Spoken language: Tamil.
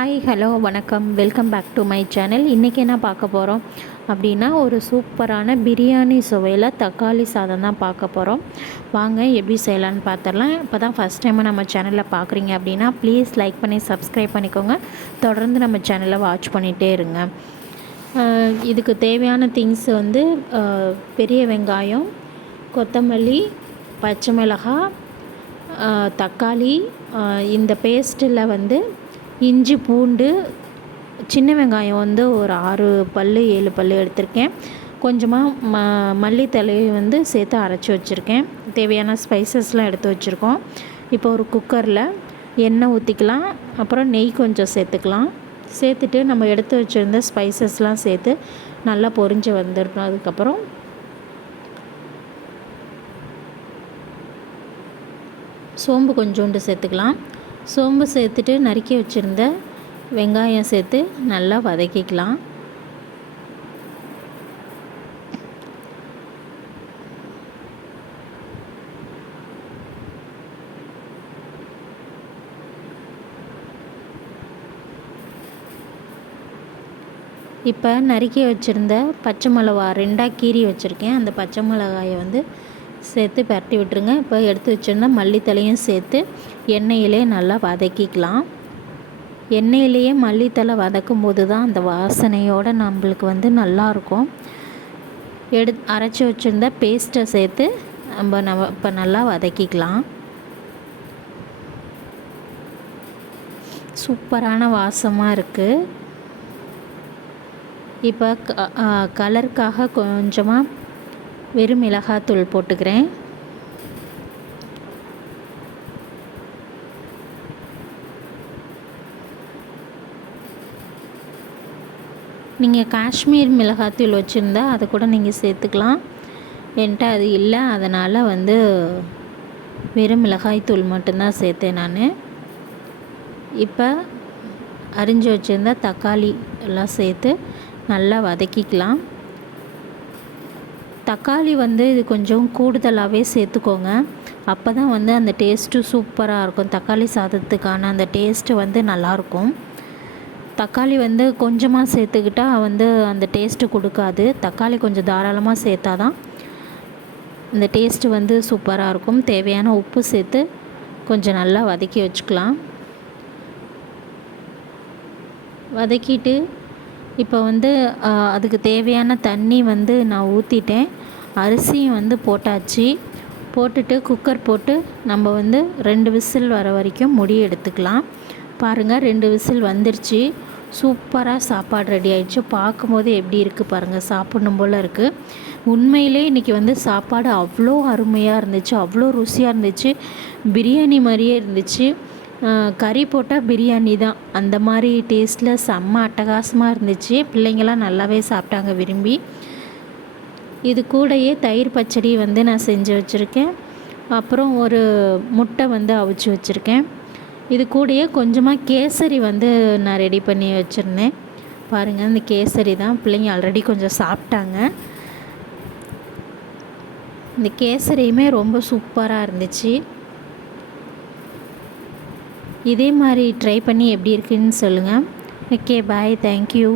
ஹாய் ஹலோ வணக்கம், welcome back to my channel. இன்றைக்கி என்ன பார்க்க போகிறோம் அப்படின்னா, ஒரு சூப்பரான பிரியாணி சுவையில் தக்காளி சாதம் தான் பார்க்க போகிறோம். வாங்க எப்படி செய்யலான்னு பார்த்துடலாம். இப்போ தான் ஃபஸ்ட் டைம் நம்ம சேனலில் பார்க்குறீங்க அப்படின்னா ப்ளீஸ் லைக் பண்ணி சப்ஸ்கிரைப் பண்ணிக்கோங்க. தொடர்ந்து நம்ம சேனலை வாட்ச் பண்ணிகிட்டே இருங்க. இதுக்கு தேவையான திங்ஸ் வந்து பெரிய வெங்காயம், கொத்தமல்லி, பச்சை மிளகாய், தக்காளி, இந்த பேஸ்ட்டில் வந்து இஞ்சி, பூண்டு, சின்ன வெங்காயம் வந்து ஒரு 6 பல் 7 பல் எடுத்திருக்கேன். கொஞ்சமாக மல்லித்தலையை வந்து சேர்த்து அரைச்சி வச்சுருக்கேன். தேவையான ஸ்பைசஸ்லாம் எடுத்து வச்சுருக்கோம். இப்போ ஒரு குக்கரில் எண்ணெய் ஊற்றிக்கலாம். அப்புறம் நெய் கொஞ்சம் சேர்த்துக்கலாம். சேர்த்துட்டு நம்ம எடுத்து வச்சுருந்த ஸ்பைசஸ்லாம் சேர்த்து நல்லா பொரிஞ்சு வந்துடணும். அதுக்கப்புறம் சோம்பு கொஞ்சோண்டு சேர்த்துக்கலாம். சோம்பு சேர்த்துட்டு நறுக்கி வச்சுருந்த வெங்காயம் சேர்த்து நல்லா வதக்கிக்கலாம். இப்போ நறுக்கி வச்சுருந்த பச்சை மிளகா 2ஆக கீறி வச்சுருக்கேன். அந்த பச்சை மிளகாயை வந்து சேர்த்து பரட்டி விட்டுருங்க. இப்போ எடுத்து வச்சுருந்த மல்லித்தலையும் சேர்த்து எண்ணெயிலே நல்லா வதக்கிக்கலாம். எண்ணெயிலேயே மல்லித்தலை வதக்கும் போது தான் அந்த வாசனையோடு நம்மளுக்கு வந்து நல்லாயிருக்கும். அரைச்சி வச்சுருந்த பேஸ்ட்டை சேர்த்து நம்ம இப்போ நல்லா வதக்கிக்கலாம். சூப்பரான வாசமாக இருக்குது. இப்போ கலருக்காக கொஞ்சமாக வெறும் மிளகாத்தூள் போட்டுக்கிறேன். நீங்கள் காஷ்மீர் மிளகாத்தூள் வச்சுருந்தா அதை கூட நீங்கள் சேர்த்துக்கலாம். என்கிட்ட அது இல்லை, அதனால் வந்து வெறும் மிளகாய்த்தூள் மட்டும்தான் சேர்த்தேன் நான். இப்போ அரிஞ்சு வச்சுருந்தா தக்காளி எல்லாம் சேர்த்து நல்லா வதக்கிக்கலாம். தக்காளி வந்து இது கொஞ்சம் கூடுதலாகவே சேர்த்துக்கோங்க. அப்போ தான் வந்து அந்த டேஸ்ட்டு சூப்பராக இருக்கும். தக்காளி சாதத்துக்கான அந்த டேஸ்ட்டு வந்து நல்லாயிருக்கும். தக்காளி வந்து கொஞ்சமாக சேர்த்துக்கிட்டால் வந்து அந்த டேஸ்ட்டு கொடுக்காது. தக்காளி கொஞ்சம் தாராளமாக சேர்த்தா தான் இந்த டேஸ்ட்டு வந்து சூப்பராக இருக்கும். தேவையான உப்பு சேர்த்து கொஞ்சம் நல்லா வதக்கி வச்சுக்கலாம். வதக்கிட்டு இப்போ வந்து அதுக்கு தேவையான தண்ணி வந்து நான் ஊற்றிட்டேன். அரிசியும் வந்து போட்டாச்சு. போட்டுட்டு குக்கர் போட்டு நம்ம வந்து 2 விசில் வர வரைக்கும் முடி எடுத்துக்கலாம். பாருங்கள், 2 விசில் வந்துருச்சு. சூப்பராக சாப்பாடு ரெடி ஆகிடுச்சு. பார்க்கும்போது எப்படி இருக்குது பாருங்கள், சாப்பிடணும் போல் இருக்குது. உண்மையிலே இன்றைக்கி வந்து சாப்பாடு அவ்வளோ அருமையாக இருந்துச்சு, அவ்வளோ ருசியாக இருந்துச்சு. பிரியாணி மாதிரியே இருந்துச்சு. கறி போட்டால் பிரியாணி தான், அந்த மாதிரி டேஸ்ட்டில் செம்ம அட்டகாசமாக இருந்துச்சு. பிள்ளைங்களாம் நல்லாவே சாப்பிட்டாங்க விரும்பி. இது கூடயே தயிர் பச்சடி வந்து நான் செஞ்சு வச்சுருக்கேன். அப்புறம் ஒரு முட்டை வந்து அவிச்சு வச்சுருக்கேன். இது கூடயே கொஞ்சமாக கேசரி வந்து நான் ரெடி பண்ணி வச்சுருந்தேன். பாருங்கள், இந்த கேசரி தான். பிள்ளைங்க ஆல்ரெடி கொஞ்சம் சாப்பிட்டாங்க. இந்த கேசரியுமே ரொம்ப சூப்பராக இருந்துச்சு. இதே மாதிரி ட்ரை பண்ணி எப்படி இருக்குன்னு சொல்லுங்கள். ஓகே, பாய், தேங்க்யூ.